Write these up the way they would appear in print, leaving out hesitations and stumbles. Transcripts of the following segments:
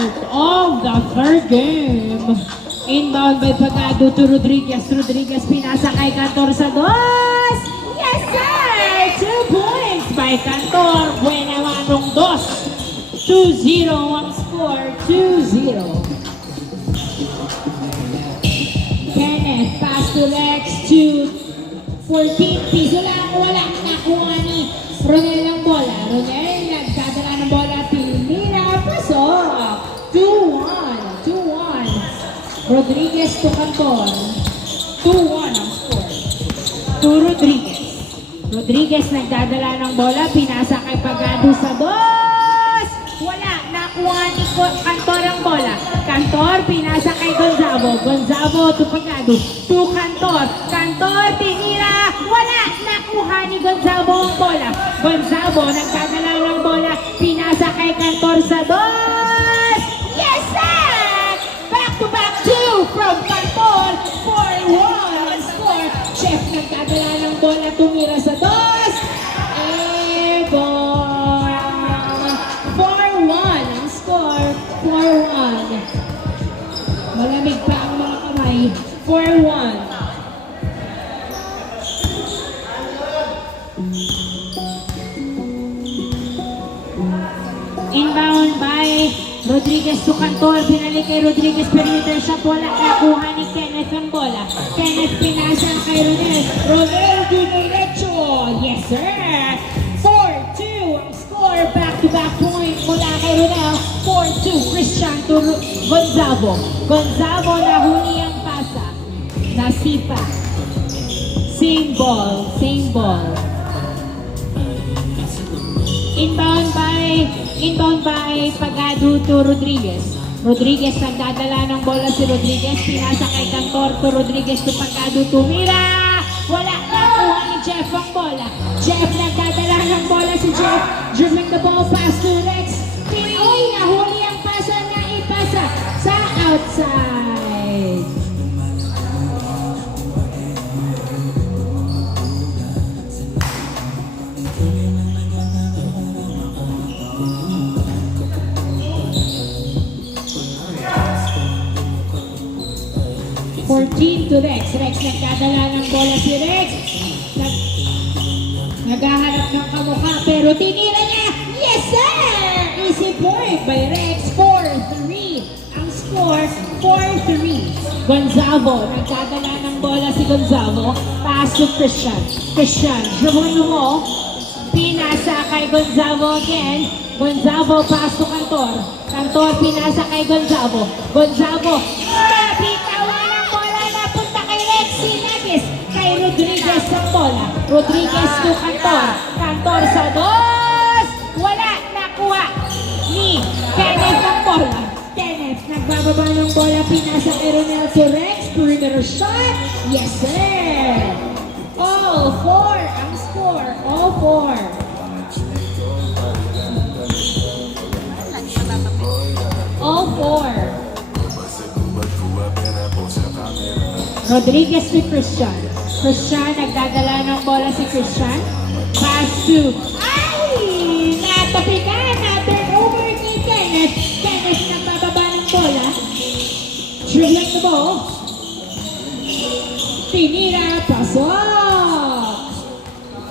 start of the third game. Inbound by Pagado to Rodriguez. Rodriguez pinasa kay Cantor sa dos. Yes, sir! 2 points by Cantor. Buena manong dos. 2-0 ang score. 2-0. Kenneth, pass to Lex to 14. Piso lang, wala nakuha ni Ronel ang bola. Ronel nagkadala ng bola. Pinira, pasok. 2-1. 2-1. Rodriguez to Cantor. 2-1 ang score. To Rodriguez. Rodriguez nagdadala ng bola. Pinasa kay Pagado sa dos. Wala. Nakuha ni Cantor ang bola. Cantor pinasa kay Gonzalo. Gonzalo to Pagado. To Cantor. Cantor tinira. Wala. Nakuha ni Gonzalo ang bola. Gonzalo nagdadala ng bola. Pinasa kay Cantor sa dos. Yes, sir! Back to back 2 from Cantor. 4-1 ang score. Chef nagdadala ng bola. Tumira sa dos. Ebon. 4-1 ang score. 4-1. Malamig pa ang mga kamay. 4-1. Inbound by Rodriguez to Cantor. Pinalik kay Rodriguez. Perimeter shot. Wala. Nakuha ni Kenneth ang bola. Kenneth pinasa kay Ronel. Ronel diretso. Yes, sir. 4-2 ang score. Back-to-back point mula kay Ronel. 4-2. Christian to Gonzalo. Gonzalo nahuli ang pasa. Nasipa. Same ball. Same ball. Inbound by Pagado to Rodriguez. Rodriguez nagdadala ng bola si Rodriguez. Pinasa kay Cantor to Rodriguez to Pagado. Tumira. Wala. Nakuha ni Jeff ang bola. Jeff nagdadala ng bola si Jeff. Dribbling the ball pass to Rex. Pinoy nahuli ang pasa na ipasa sa outside. To Rex. Rex nagdadala ng bola si Rex. Naghahanap ng kamukha pero tinira niya. Yes, sir! Easy point by Rex. 4-3. Ang score, 4-3. Gonzalo. Nagdadala ng bola si Gonzalo. Pass to Christian. Christian. Dribble mo. Pinasa kay Gonzalo again. Gonzalo pass to Cantor. Cantor pinasa kay Gonzalo. Gonzalo. Kay Rodriguez sa bola. Rodriguez to Cantor. Cantor sa dos. Wala. Nakuha ni Kenneth ang bola. Kenneth nagbababa ng bola. Pinasa kay Ronel to Rex. Perimeter shot. Yes, sir. All 4 ang score. All 4. All 4. Rodriguez to Christian. Christian, nagdadala ng bola si Christian. Pass to... Ay! Natapikan! Na-turnover ni Kenneth. Kenneth nagbababa ng bola. Dribbling the ball. Tinira. Pasok!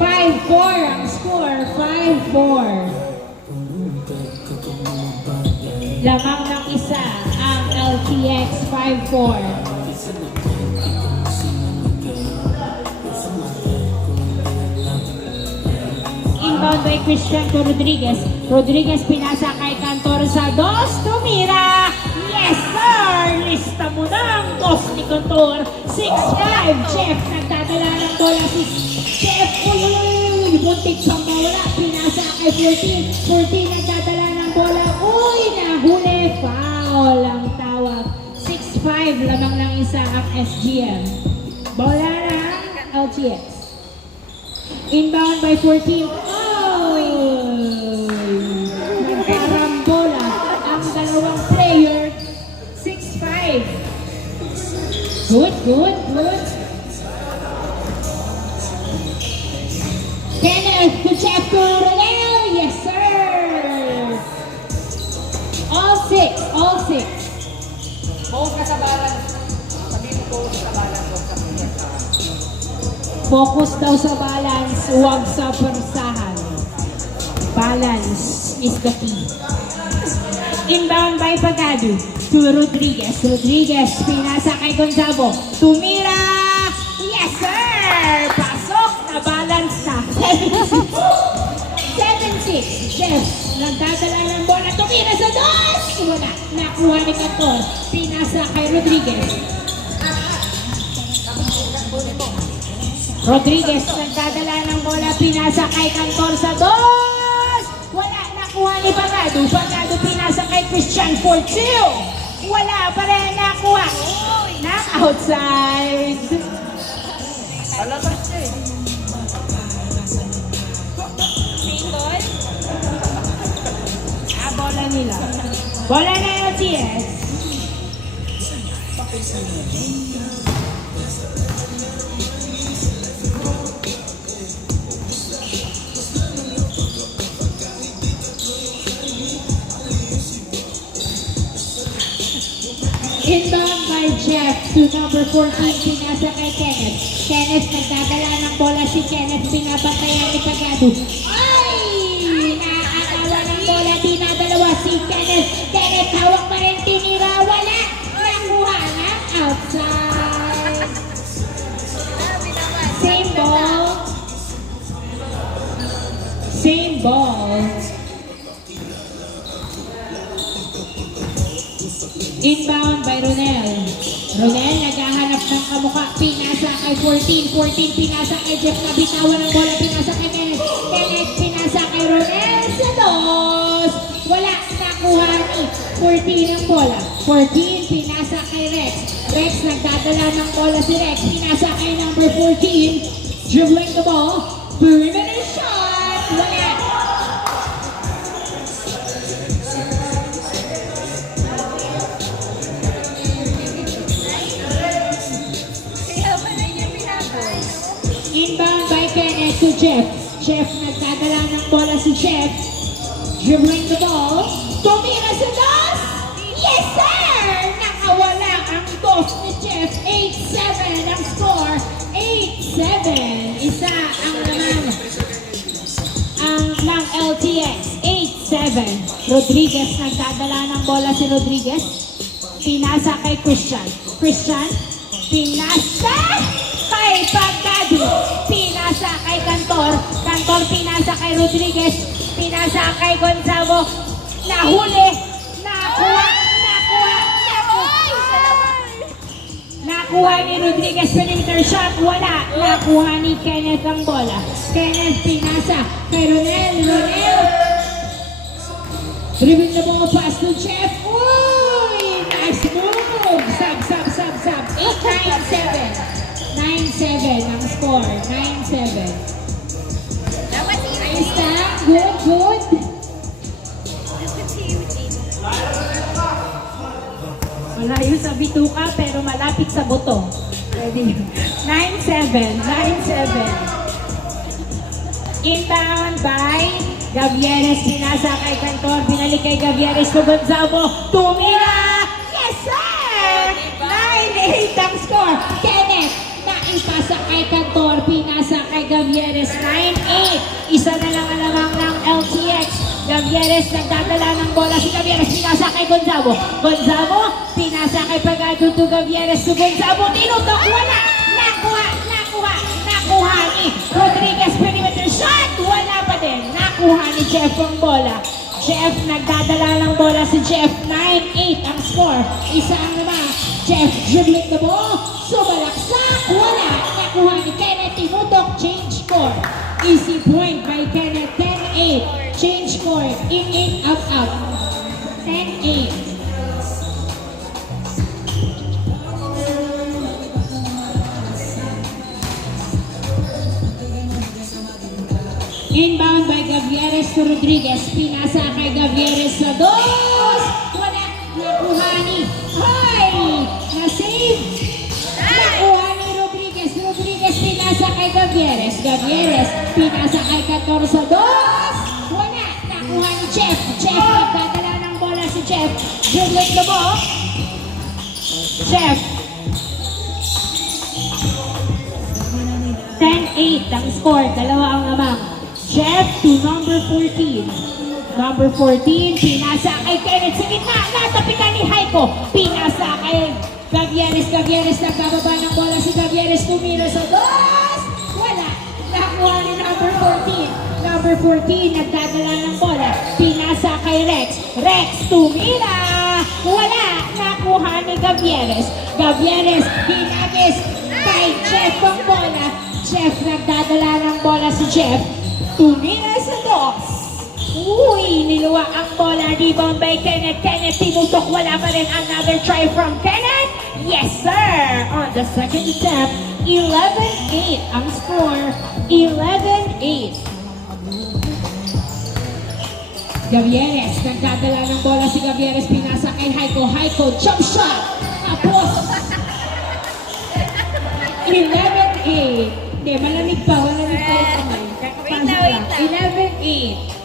5-4 ang score. 5-4. Lamang ng isa ang LTX. 5-4. Inbound by Christian to Rodriguez. Rodriguez pinasa kay Cantor sa dos. Tumira. Yes, sir! Lista mo na ang dos ni Cantor. 6-5. Jeff nagdadala ng bola si Jeff. Uy! Buntik pang mawala. Pinasa kay 14. 14 nagdadala ng bola. Uy! Nahuli. Foul ang tawag. 6-5. Lamang ng isa ang SGM. Bola ng LTX. Inbound by 14. Nagkarambola ang dalawang player. 6-5. Good. Kenneth to Jeff to Ronel. Yes, sir. All 6. all six. Focus ka sa balance. Sabi mo focus sa balance. Huwag sa pwersahan. Focus daw sa balance, huwag sa persahan. Balance is the key. Inbound by Pagado to Rodriguez. Rodriguez, pinasa kay Gonzalo. Tumira! Yes, sir! Pasok na balance na. 7-6. Jeff, nagdadala ng bola. Tumira sa dos! Wala. Nakuha ni Cantor. Pinasa kay Rodriguez. Rodriguez, nagdadala ng bola. Pinasa kay Cantor sa dos! Wala. Nakuha ni Pagado. Pagado pinasa kay Christian for 2. Wala pa rin nakuha. Outside. Palabas siya eh. Single. Bola nila. Bola na LTS. Inbound by Jeff to number 14, pinasa kay Kenneth. Kenneth, nagdadala ng bola si Kenneth, pinabantayan ni Pagado. Ay! Nakakawa ng bola, dinadalawa si Kenneth. Kenneth, hawak pa rin, tinira, wala! Nakuha na, outside. Same ball. Same ball. Inbound by Ronel. Ronel, naghahanap ng kamukha. Pinasa kay 14. 14, pinasa kay Jeff. Nabitawan ng bola. Pinasa kay Kenneth. Kenneth, pinasa kay Ronel. Sa dos. Wala. Nakuha ni 14 ang bola. 14, pinasa kay Rex. Rex, nagdadala ng bola si Rex. Pinasa kay number 14. Dribbling the ball. Perimeter shot. Wala. Kaya pala niya pinabol. Inbound by Kenneth to Jeff. Jeff, nagdadala ng bola si Jeff. Dribbling the ball. Tumira sa dos! Yes, sir! Nakawala ang dos ni Jeff. 8-7 ang score. 8-7. Isa ang naman. Ang ng LTX. 8-7. Rodriguez, nagdadala ng bola si Rodriguez. Pinasa kay Christian. Christian, pinasa kay Pagado. Pinasa kay Cantor. Cantor, pinasa kay Rodriguez. Pinasa kay Gonzalo. Nahuli. Nakuha. Nakuha ni Rodriguez perimeter shot. Wala. Nakuha ni Kenneth ang bola. Kenneth, pinasa kay Ronel. Ronel. Dribbling the ball pass to Jeff. Uy! Nice move. Sub. 8-9-7. 9-7 ang score. 9-7. Dapat si Ayos Eugene. na. Good. Dapat si Eugene. Malayo sa bituka pero malapit sa buto. Ready? 9-7. 9-7. Inbound by Gavieres. Pinasa kay Cantor. Binalik kay Gavieres to Gonzalo. Tumira! Yes, sir! 9-8 ang score. Kenneth, naipasa kay Cantor. Pinasa kay Gavieres. 9-8. Isa na lang alamang ng LTX. Gavieres, nagdadala ng bola si Gavieres. Pinasa kay Gonzalo. Gonzalo, pinasa kay Pagado to Gavieres to Gonzalo. Tinutok, wala! Nakuha ni Rodriguez perimeter shot. Wala pa din. Nakuha ni Jeff ang bola. Jeff, nagdadala ng bola si Jeff. 9-8 ang score. Isa ang naman. Jeff dribbling the ball. Sumalaksak. Wala. Nakuha ni Kenneth. Tinutok. Change score. Easy point by Kenneth. 10-8. Change score. In, out. 10-8. Inbound by Gavieres to Rodriguez. Pinasa kay Gavieres sa dos. Wala. Nakuha ni. Hoy! Na-save. Nakuha ni Rodriguez. Rodriguez pinasa kay Gavieres. Gavieres pinasa kay Cantor sa dos. Wala. Nakuha ni Jeff. Jeff, nagdadala ng bola si Chef, dribbling the ball. Chef. 10-8 ang score, dalawa ang lamang. Chef to number 14. Number 14, pinasa kay Kenneth sa gitna. Natapitan ni Haiko. Pinasa kay Gavieres. Gavieres nagbababa ng bola si Gavieres. Tumira sa dos. Wala. Nakuha ni number 14. Number 14, nagdadala ng bola. Pinasa kay Rex. Rex, tumira. Wala. Nakuha ni Gavieres. Gavieres, hinagis kay Chef ang bola. Chef, nagdadala ng bola si Chef. Tumira sa dos. Uy, niluwa ang bola. Rebound by Kenneth. Kenneth, tinutok. Wala pa rin. Another try from Kenneth. Yes, sir. On the second attempt, 11-8 ang score. 11-8. Gavieres, nagdadala ng bola si Gavieres. Pinasa kay Haiko. Haiko, jump shot. Tapos, 11-8. Hindi, malamig pa. Malamig pa yung kamay. Wait lang. 11-8.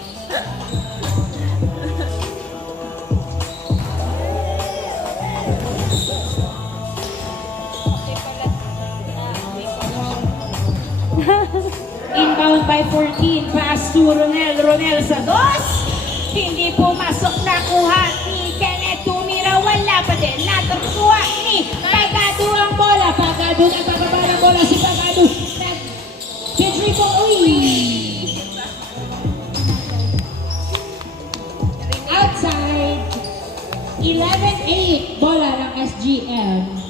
Inbound by 14. Pass to Ronel. Ronel sa dos. Hindi pumasok. Nakuha ni Kenneth. Tumira. Wala pa din. Natutuwa ni Pagado ang bola. Pagado na bababa ng bola si Pagado. Nag-dribble. Uy! Outside. 11-8. Bola ng SGM.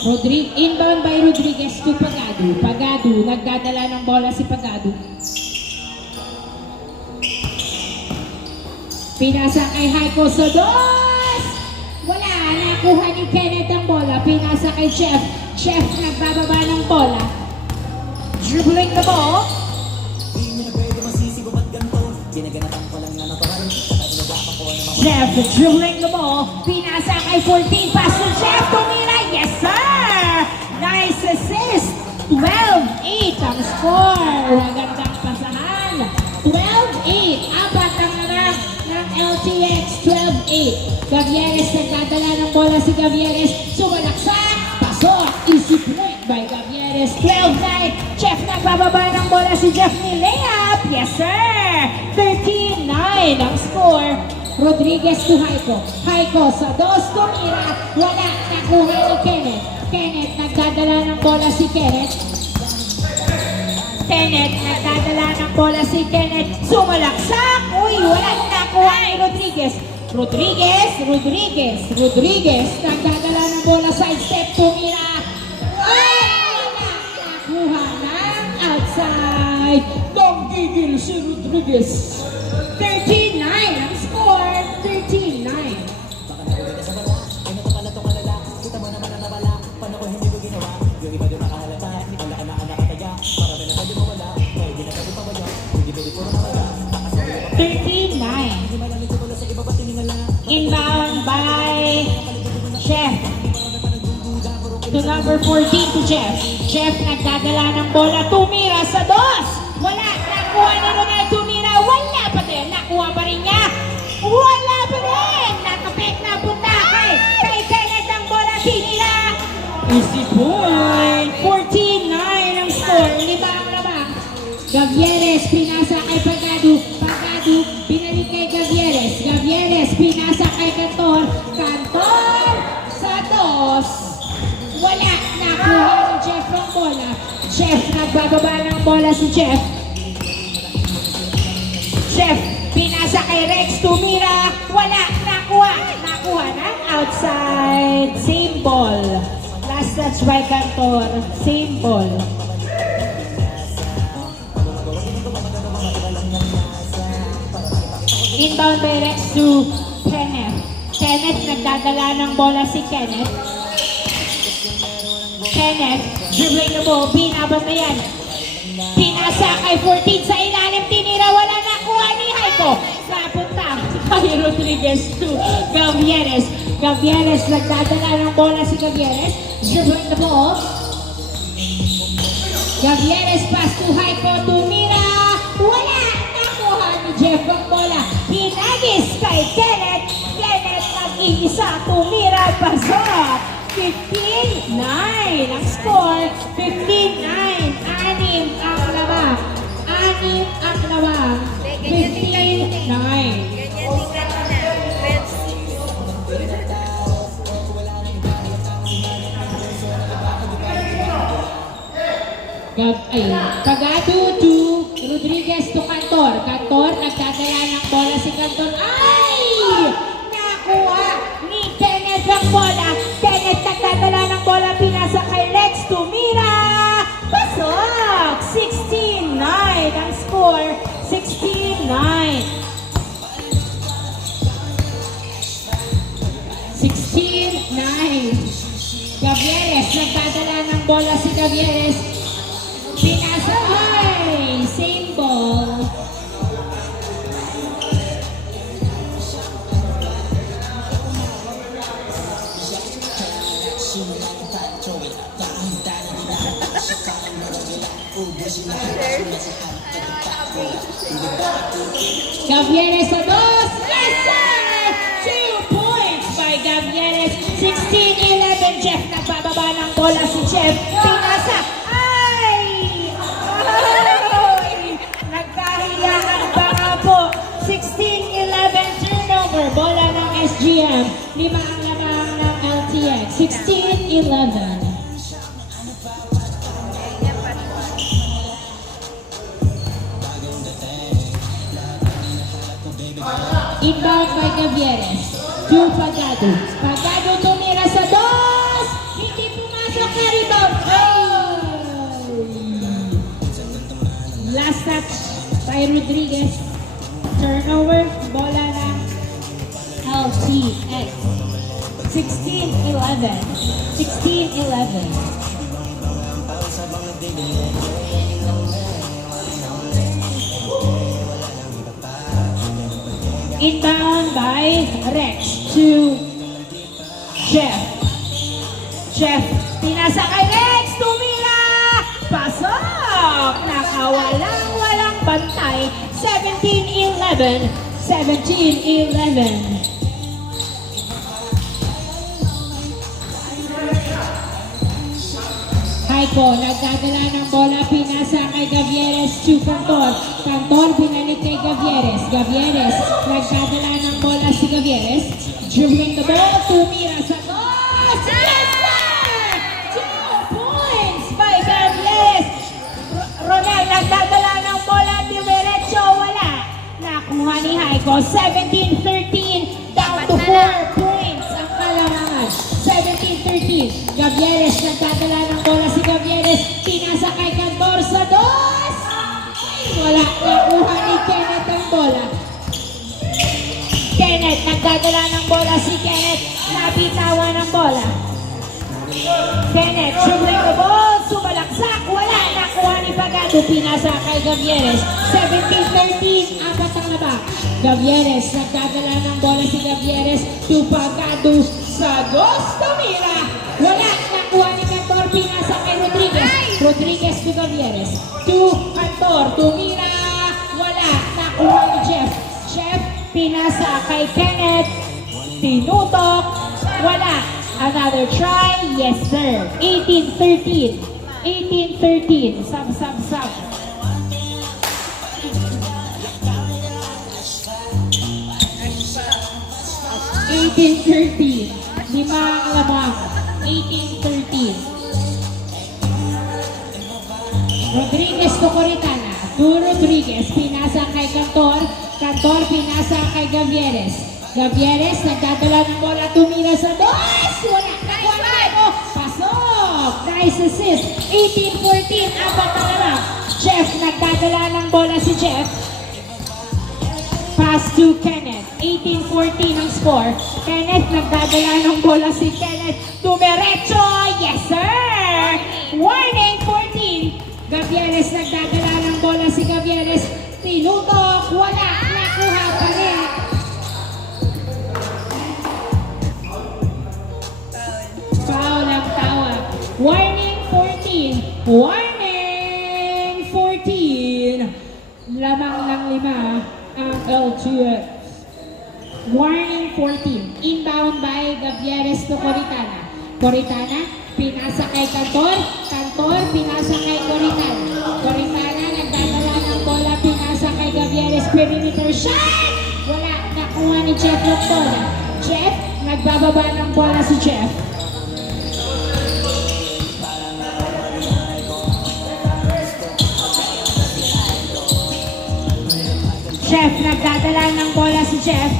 Inbound by Rodriguez to Pagado. Pagado, nagdadala ng bola si Pagado. Pinasa kay Haiko sa dos. Wala, nakuha ni Kenneth ang bola. Pinasa kay Chef. Chef, nagbababa ng bola. Dribbling the ball. Chef, dribbling the ball. Pinasa kay 14. Pass to Chef. Tumira. Yes, sir! Nice assist. 12-8 ang score. Magandang pasahan. 12-8. Apat ang naman ng LTX. 12-8. Gavieres, nagdadala ng bola si Gavieres. Sumalaksak. Pasok. Easy point by Gavieres. 12-9. Chef, nagbababa ng bola si Jeff ni layup. Yes, sir! 13-9 ang score. Rodriguez to Haiko. Haiko sa dos. Tumira. Wala. Nakuha ni Kenneth. Kenneth, nagdadala ng bola si Kenneth. Kenneth, nagdadala ng bola si Kenneth. Sumalaksak. Uy, wala. Nakuha ni Rodriguez. Rodriguez. Nagdadala ng bola. Side step. Tumira. Ay, wala. Nakuha ng outside. Nanggigil si Rodriguez. 13-9 ang score. 13-9. Inbound by Chef. To number 14 to Jeff. Jeff nagdadala ng bola. Tumira sa dos. Wala. Nakuha ni Ronel. Tumira. Wala pa din. Nakuha pa rin niya. Wala pa rin. Nakapit na punta kay Kenneth ang bola. Tinira. Easy point. 14-9 ang score. Lima ang lamang. Gavieres pinasa kay Pagado. Pagado binalik kay Gavieres. Gavieres pinasa kay Cantor. Cantor sa dos. Wala. Nakuha ni Jeff ang bola. Jeff, nagbababa ng bola si Jeff. Jeff, pinasa kay Rex. Tumira. Wala. Nakuha. Nakuha ng outside. Same ball. Last touch by Cantor. Same ball. Inbound by Rex to Kenneth. Kenneth, nagdadala ng bola si Kenneth. Kenneth, dribbling the ball. Binabantayan. Pinasa kay 14 sa ilalim. Tinira. Wala. Nakuha ni Haiko. Napunta kay Rodriguez to Gavieres. Gavieres, nagdadala ng bola si Gavieres. Dribbling the ball. Gavieres pass to Haiko. Tumira. Wala. Nakuha ni Jeff ang bola. Hinagis kay Kenneth. Kenneth nag-iisa. Tumira pasok. 15-9 ang score. 15-9. Anim ang laba. Anim ang laba. 15-9. Ganyan din kanina. 12-6. Pagado to Rodriguez to Cantor. Cantor, nagdadala ng bola si Cantor. Ay! Nakuha ni Kenneth ang bola. Kenneth nagdadala ng bola. Pinasa kay Lex Tumira. Pasok! 16-9 ang score. 16-9. 16-9. Gavieres, nagdadala ng bola si Gavieres. Pinasa, ay! Same ball. Gavieres sa dos. Yes, sir! 2 points by Gavieres. 16-11. Jeff, nagbababa ng bola si Jeff. Pinasa. Ay! Ay! Nagkahiyaan pa nga po. 16-11 turnover. Bola ng SGM. 5 ang lamang ng LTX. 16-11. Inbound by Gavieres. To Pagado. Pagado tumira sa dos. Hindi pumasok na rebound. Ay! Last touch by Rodriguez. Turnover. Bola ng LTX. 16-11. 16-11. Inbound by Rex to Jeff. Jeff, pinasa kay Rex, tumira! Pasok! Nakawalang-walang bantay. 17-11. 17-11. Haiko, nagdadala ng bola, pinasa kay Gavieres to Cantor. Cantor, binalik kay Gavieres. Gavieres, nagdadala ng bola si Gavieres. Dribbling the ball, tumira sa dos! Yes, sir! 2 points by Gavieres. Ronel, nagdadala ng bola, diretso, wala. Nakuha ni Haiko, 17-13, down to 4 points ang kalamangan. 17-13. Gavieres, nagdadala ng bola si Gavieres. Pinasa kay Cantor sa dos. Wala. Nakuha ni Kenneth ang bola. Kenneth, nagdadala ng bola si Kenneth. Nabitawan ng bola. Kenneth, dribbling the ball. Sumalaksak. Wala. Nakuha ni Pagado. Pinasa kay Gavieres. 17-13. Apat ang laba. Gavieres, nagdadala ng bola si Gavieres. To Pagado sa dos. Tumira. Wala. Nakuha ni Cantor. Pinasa kay Rodriguez. Rodriguez to Gavieres. To Cantor. Tumira. Wala. Nakuha ni Jeff. Jeff. Pinasa kay Kenneth. Tinutok. Wala. Another try. Yes, sir. 18-13. 18-13. Sub. 18-13. 5 ang lamang. 18-13. Rodriguez to Coritana. To Rodriguez. Pinasa kay Cantor. Cantor pinasa kay Gavieres. Gavieres nagdadala ng bola. Tumira sa dos. Wala. Nakuha na ito. Pasok. Nice assist. 18-14. Apat na lamang. Jeff nagdadala ng bola si Jeff. Pass to Kenneth. 18-14 ang score. Kenneth, nagdadala ng bola si Kenneth. Dumiretso! Yes, sir! Warning, 14. Gavieres, nagdadala ng bola si Gavieres. Tinutok, wala. Nakuha pa rin. Foul ang tawag. Warning, 14. Warning, 14. Lamang ng 5 ang Warning 14. Inbound by Gavieres to Coritana. Coritana, pinasa kay Cantor. Cantor, pinasa kay Coritana. Coritana, nagdadala ng bola, pinasa kay Gavieres. Perimeter shot! Wala, nakuha ni Jeff yung bola. Jeff, nagbababa ng bola si Jeff. Jeff, nagdadala ng bola si Jeff.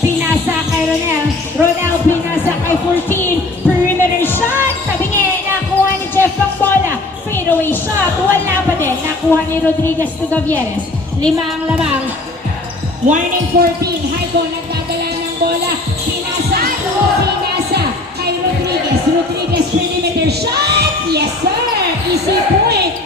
Pinasa kay Ronel. Ronel, pinasa kay 14. Perimeter shot. Tabingi, nakuha ni Jeff ang bola. Fadeaway shot. Wala pa din. Nakuha ni Rodriguez to Gavieres. 5 ang lamang. Warning 14. Haigo, nagdadala ng bola. Pinasa. Pinasa kay Rodriguez. Rodriguez, perimeter shot. Yes, sir. Easy point.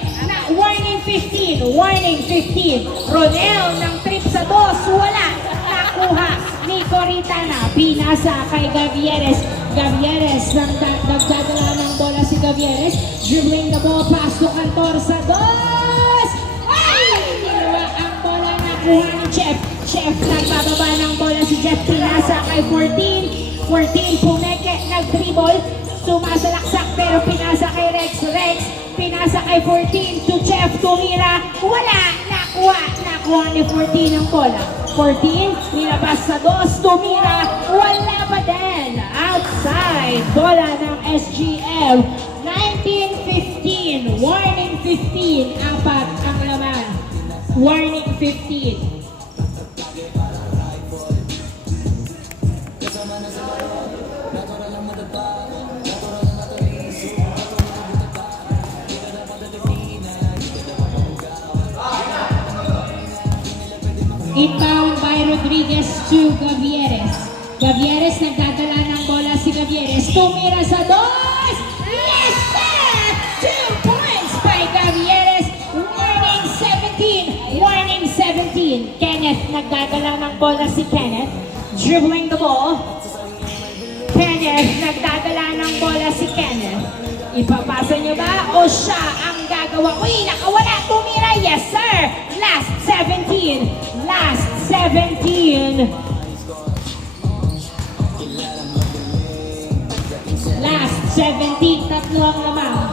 Warning 15. Warning 15. Ronel ng trip sa dos. Wala. Nakuha ni Coritana. Pinasa kay Gavieres. Gavieres nagdadala ng bola si Gavieres. Dribbling the ball. Pass to Cantor sa dos. Ay! Ginawa ang bola. Nakuha ni Jeff. Jeff nagbababa ng bola si Jeff. Pinasa kay 14. 14 pumeke. Nag-dribble. Sumasalaksak pero pinasa kay Rex. Rex pinasa kay 14 to Jeff. Tumira. Wala. Nakuha. Nakuha ni 14 ang bola. 14. Nilabas sa dos. Tumira. Wala pa din. Outside. Bola ng SGM. 19-15. Warning 15. Apat ang laman. Warning 15. Inbound by Rodriguez to Gavieres. Gavieres nagdadala ng bola si Gavieres. Tumira sa dos! Yes, sir! 2 points by Gavieres. Warning 17. Warning 17. Kenneth nagdadala ng bola si Kenneth. Dribbling the ball. Kenneth nagdadala ng bola si Kenneth. Ipapasa niyo ba o siya ang gagawa? Uy, nakawala. Tumira. Yes, sir! Last 17. Last 17. Last 17. Tatlo ang lamang.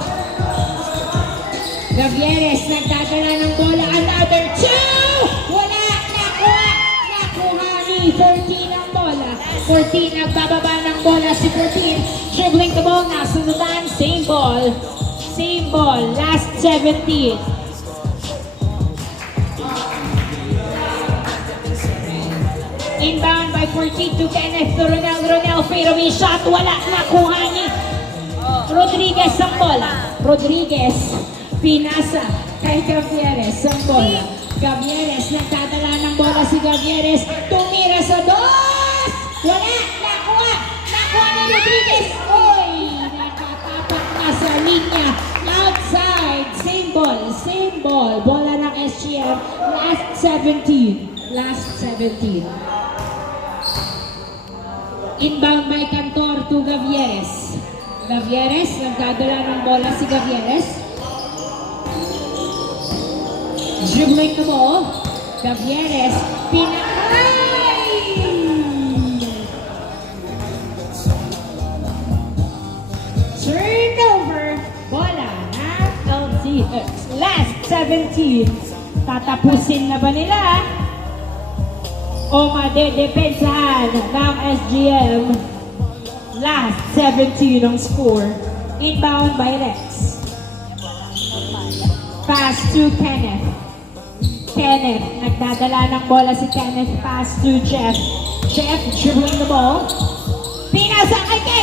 Gavieres nagdadala ng bola. Another 2. Wala. Nakuha. Nakuha ni 14 ang bola. 14 nagbababa ng bola si 14. Dribbling the ball. Nasunutan. Same ball. Same ball. Last 17. Inbound by 14 to Kenneth to Ronel. Ronel, fadeaway shot. Wala. Nakuha ni Rodriguez ang bola. Rodriguez, pinasa kay Gavieres ang bola. Gavieres, nagdadala ng bola si Gavieres. Tumira sa dos. Wala. Nakuha. Nakuha ni Rodriguez. Oy, nakatapak na sa linya. Outside. Same ball. Same ball. Bola ng SGM. Last 17. Last 17. Inbound by Cantor to Gavieres. Gavieres, nagdadala ng bola si Gavieres. Dribbling the ball. Gavieres, pinakay! Turnover. Bola ng LCS. Last 17. Tatapusin na ba nila? O madedepensahan ng SGM. Last 17 ang score. Inbound by Rex. Pass to Kenneth. Kenneth, nagdadala ng bola si Kenneth. Pass to Jeff. Jeff dribbling the ball. Pinasa kay Kenneth.